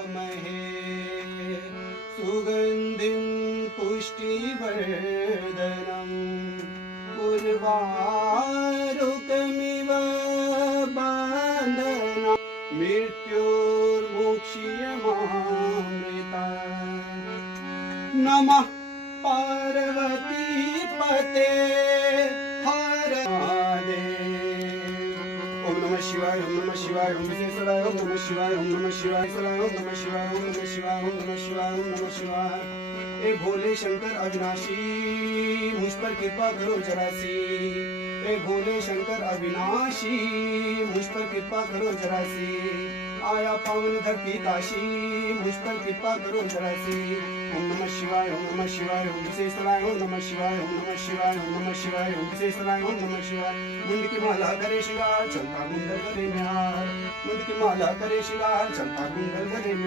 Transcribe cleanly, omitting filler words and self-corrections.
महे सुगन्धिं पुष्टिवर्धनम् उर्वारुकमिव बन्धना मृत्युर्मुक्षीयमामृता। नमः पार्वती पते हर महादेव। ओम नमः शिवाय, ओम नमः शिवाय, ओम विश्वेश्वराय, ओम नमः शिवाय, ओम नमः शिवाय, ओम नमः शिवाय, ओम नमः शिवाय, ओम नमः शिवाय, ओम नमः शिवाय। ए भोले शंकर अविनाशी मुझ पर कृपा करो जरासी। ए भोले शंकर अविनाशी मुझ पर कृपा करो जरासी। आया पावन धरती काशी मुझ पर कृपा करो जरासी। ओम नमः शिवाय, ओम नमः शिवाय, ओम विश्वेश्वराय, ओम नमः शिवाय, ओम नमः शिवाय, ओम नमः शिवाय, ओम विश्वेश्वराय, ओम नमः शिवाय। मुंड की माला करे श्रृंगार, चंपा कुंडल गले में हार। मुंड की माला करे श्रृंगार, चंपा कुंडल गले में